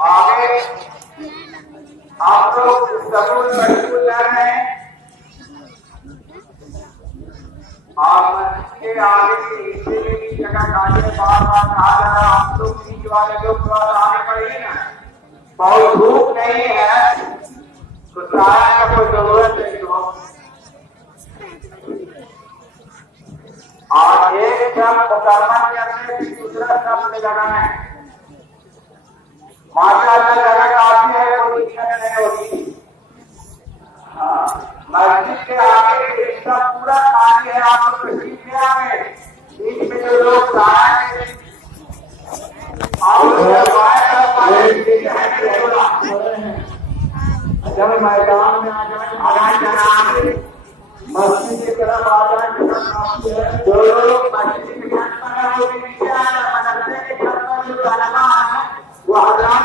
आगे आप लोग स्कूल जा रहे हैं। आप मस्जिद के आगे की जगह काटे बार बार कहा जा रहा, आप लोग बीच वाले लोग थोड़ा आगे बढ़िए ना, बहुत धूप नहीं है तो साया का कोई जरूरत नहीं। तो और एक शब्द मुकम्मल करने की दूसरा शब्द लगाना है। माशाअल्लाह जगह काफी है, कोई दिक्कत नहीं होगी। हाँ, मस्जिद के आगे रिक्शा पूरा खाली है, आप लोग बीच में आ गए। बीच में जो लोग आए जब मैदान में आ जाए मस्जिद की तरफ आ जाए। जो लोग मस्जिद के छत पर नीचे आ जाए, मदरसे के छत पर जो तलबा है वो हजरात